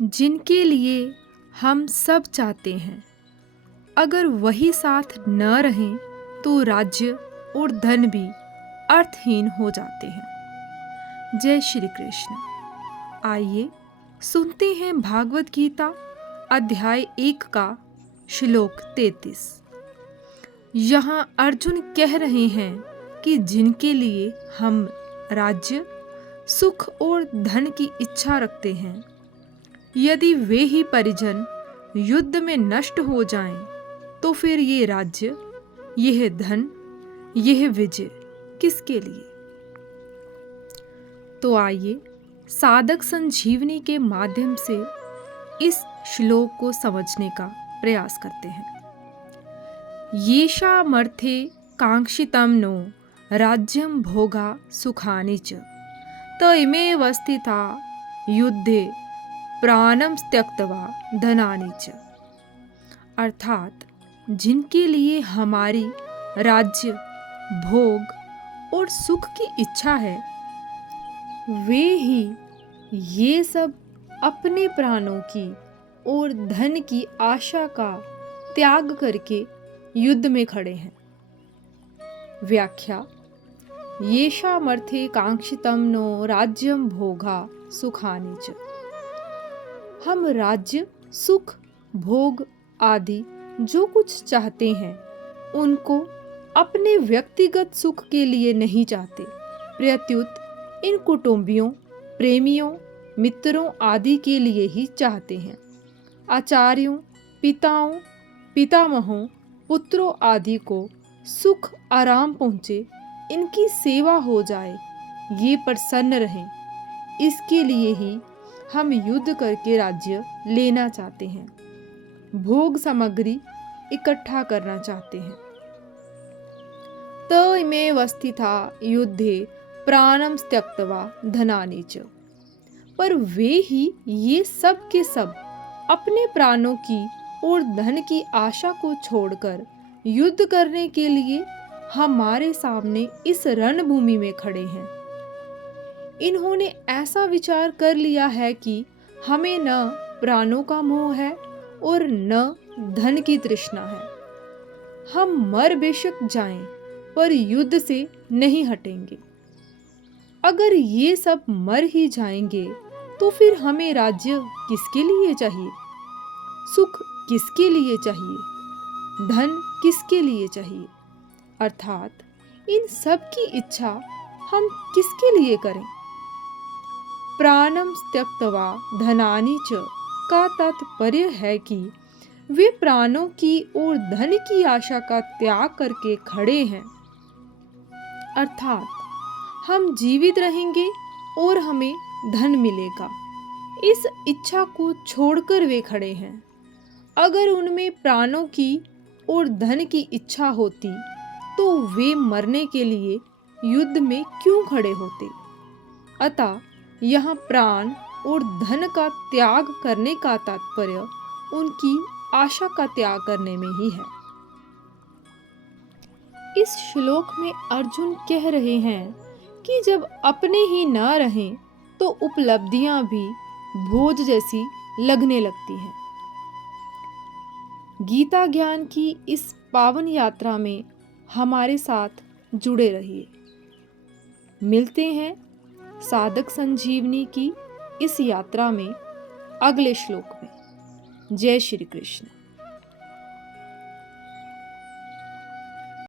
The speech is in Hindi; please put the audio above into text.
जिनके लिए हम सब चाहते हैं, अगर वही साथ न रहें तो राज्य और धन भी अर्थहीन हो जाते हैं। जय श्री कृष्ण। आइए सुनते हैं भागवत गीता अध्याय 1 का श्लोक 33। यहाँ अर्जुन कह रहे हैं कि जिनके लिए हम राज्य, सुख और धन की इच्छा रखते हैं, यदि वे ही परिजन युद्ध में नष्ट हो जाएं, तो फिर ये राज्य, यह धन, यह विजय किसके लिए? तो आइए साधक संजीवनी के माध्यम से इस श्लोक को समझने का प्रयास करते हैं। येषामर्थे कांक्षितं नो राज्यं भोगा सुखानि च त इमेव स्थिता युद्धे प्राणं त्यक्त्वा धनानि च। अर्थात जिनके लिए हमारी राज्य, भोग और सुख की इच्छा है, वे ही ये सब अपने प्राणों की और धन की आशा का त्याग करके युद्ध में खड़े हैं। व्याख्या: येषामर्थे कांक्षितं नो राज्यं भोगा सुखानि च। हम राज्य, सुख, भोग आदि जो कुछ चाहते हैं, उनको अपने व्यक्तिगत सुख के लिए नहीं चाहते, प्रत्युत इन कुटुंबियों, प्रेमियों, मित्रों आदि के लिए ही चाहते हैं। आचार्यों, पिताओं, पितामहों, पुत्रों आदि को सुख आराम पहुँचे, इनकी सेवा हो जाए, ये प्रसन्न रहें, इसके लिए ही हम युद्ध करके राज्य लेना चाहते हैं, भोग सामग्री इकट्ठा करना चाहते हैं। त इमेव स्थिता युद्धे प्राणं त्यक्त्वा धनानि च। पर वे ही ये सब के सब अपने प्राणों की और धन की आशा को छोड़कर युद्ध करने के लिए हमारे सामने इस रणभूमि में खड़े हैं। इन्होंने ऐसा विचार कर लिया है कि हमें न प्राणों का मोह है और न धन की तृष्णा है। हम मर बेशक जाएं, पर युद्ध से नहीं हटेंगे। अगर ये सब मर ही जाएंगे, तो फिर हमें राज्य किसके लिए चाहिए? सुख किसके लिए चाहिए? धन किसके लिए चाहिए? अर्थात इन सब की इच्छा हम किसके लिए करें? प्राणं त्यक्त्वा धनानि च का तात्पर्य है कि वे प्राणों की और धन की आशा का त्याग करके खड़े हैं। अर्थात हम जीवित रहेंगे और हमें धन मिलेगा, इस इच्छा को छोड़कर वे खड़े हैं। अगर उनमें प्राणों की और धन की इच्छा होती, तो वे मरने के लिए युद्ध में क्यों खड़े होते? अतः यहाँ प्राण और धन का त्याग करने का तात्पर्य उनकी आशा का त्याग करने में ही है। इस श्लोक में अर्जुन कह रहे हैं कि जब अपने ही न रहें, तो उपलब्धियां भी भोज जैसी लगने लगती हैं। गीता ज्ञान की इस पावन यात्रा में हमारे साथ जुड़े रहिए। मिलते हैं साधक संजीवनी की इस यात्रा में अगले श्लोक में। जय श्री कृष्ण।